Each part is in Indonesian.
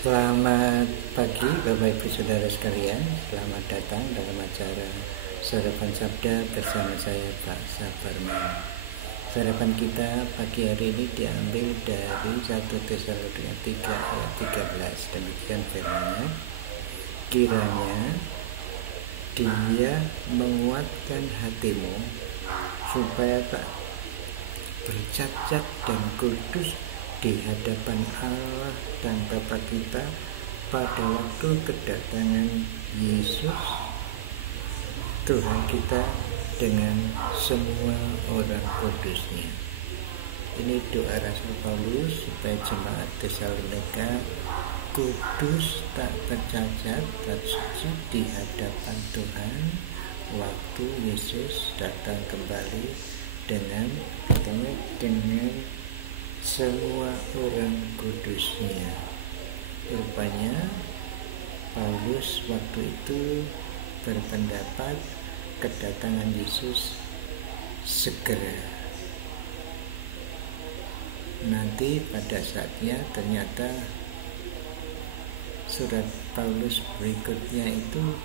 Selamat pagi Bapak Ibu Saudara sekalian. Selamat datang dalam acara Sarapan Sabda bersama saya Pak Sabarman. Sarapan kita pagi hari ini diambil dari 1 Tesalonika 3 ayat 13. Demikian firman-Nya. Kiranya Dia menguatkan hatimu supaya tak bercacat dan kudus di hadapan Allah dan Bapa kita pada waktu kedatangan Yesus Tuhan kita dengan semua orang kudusnya. Ini doa Rasul Paulus supaya jemaat Tesalonika kudus, tak bercacat, tak suci di hadapan Tuhan waktu Yesus datang kembali dengan semua orang kudusnya. Rupanya Paulus waktu itu berpendapat kedatangan Yesus segera. Nanti pada saatnya ternyata surat Paulus berikutnya itu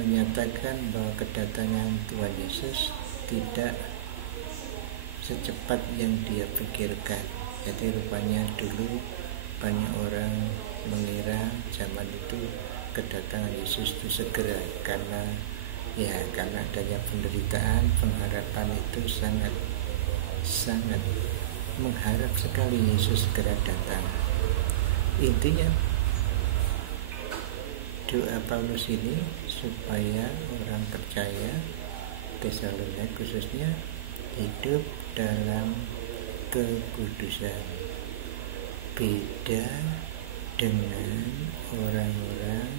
menyatakan bahwa kedatangan Tuhan Yesus tidak secepat yang dia pikirkan. Jadi rupanya dulu banyak orang mengira zaman itu kedatangan Yesus itu segera karena adanya penderitaan, pengharapan itu sangat mengharap sekali Yesus segera datang. Intinya doa Paulus ini supaya orang percaya Tesalonika khususnya hidup dalam kekudusan, beda dengan orang-orang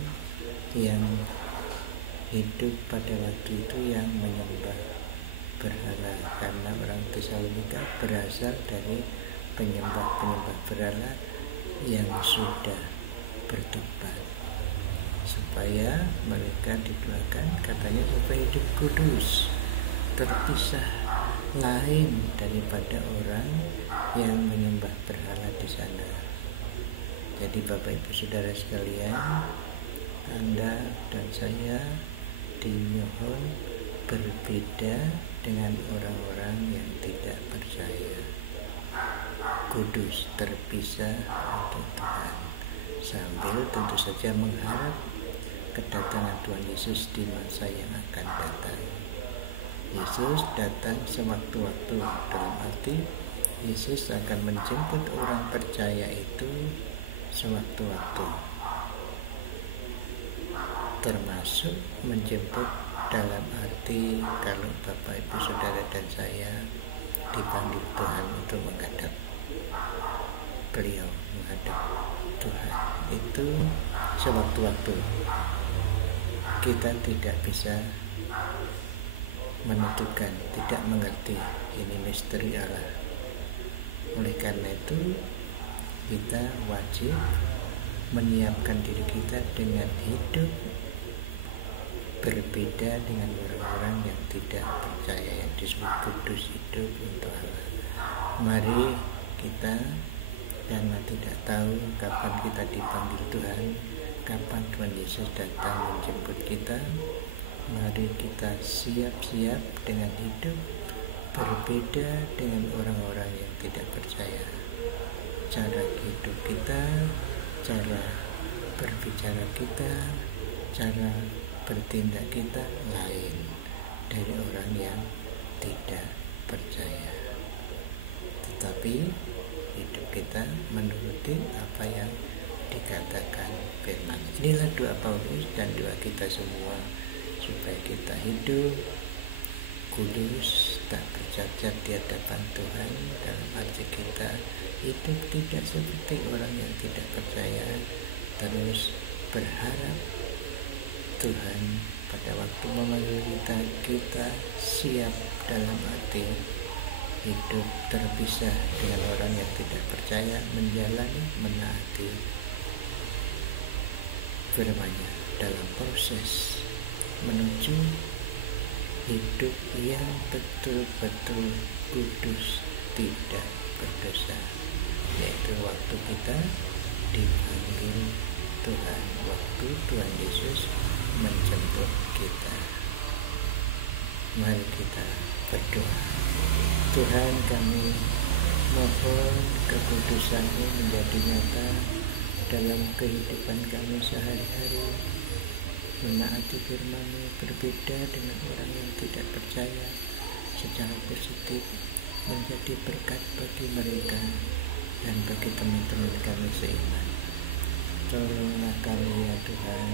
yang hidup pada waktu itu yang menyembah berhala, karena orang Tesalonika berasal dari penyembah berhala yang sudah bertobat, supaya mereka didoakan katanya supaya hidup kudus, terpisah, lain daripada orang yang menyembah berhala di sana. Jadi Bapak Ibu Saudara sekalian, Anda dan saya dimohon berbeda dengan orang-orang yang tidak percaya, kudus, terpisah untuk Tuhan, sambil tentu saja mengharap kedatangan Tuhan Yesus di masa yang akan datang. Yesus datang sewaktu-waktu, dalam arti Yesus akan menjemput orang percaya itu sewaktu-waktu, termasuk menjemput dalam arti kalau Bapak Ibu Saudara dan saya dipanggil Tuhan untuk menghadap beliau, menghadap Tuhan, itu sewaktu-waktu. Kita tidak bisa menentukan, tidak mengerti, ini misteri Allah. Oleh karena itu kita wajib menyiapkan diri kita dengan hidup berbeda dengan orang-orang yang tidak percaya, yang disebut kudus, hidup untuk Allah. Mari kita, karena tidak tahu kapan kita dipanggil Tuhan, kapan Tuhan Yesus datang menjemput kita, mari kita siap-siap dengan hidup berbeda dengan orang-orang yang tidak percaya. Cara hidup kita, cara berbicara kita, cara bertindak kita lain dari orang yang tidak percaya. Tetapi hidup kita menuruti apa yang dikatakan firman. Inilah doa Paulus dan doa kita semua, supaya kita hidup kudus, tak bercacat di hadapan Tuhan, dalam arti kita hidup tidak seperti orang yang tidak percaya, terus berharap Tuhan pada waktu memanggil kita siap, dalam arti hidup terpisah dengan orang yang tidak percaya, menjalani, menaati firman-Nya dalam proses menuju hidup yang betul-betul kudus, tidak berdosa, yaitu waktu kita dipanggil Tuhan waktu Tuhan Yesus menjemput kita. Mari kita berdoa. Tuhan, kami mohon kekudusan-Mu menjadi nyata dalam kehidupan kami sehari-hari. Menaati firman-Mu berbeda dengan orang yang tidak percaya secara positif, menjadi berkat bagi mereka dan bagi teman-teman kami seiman. Tolonglah kami ya Tuhan,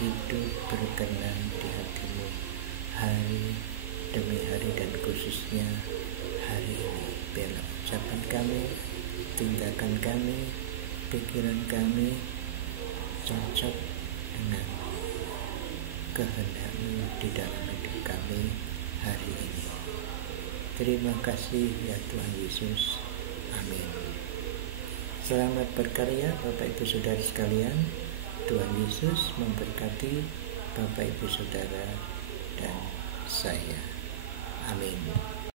hidup berkenan di hati-Mu hari demi hari, dan khususnya hari ini. Biarlah ucapan kami, tindakan kami, pikiran kami cocok dengan kehendak-Mu di dalam hidup kami hari ini. Terima kasih ya Tuhan Yesus. Amin. Selamat berkarya Bapak Ibu Saudara sekalian. Tuhan Yesus memberkati Bapak Ibu Saudara dan saya. Amin.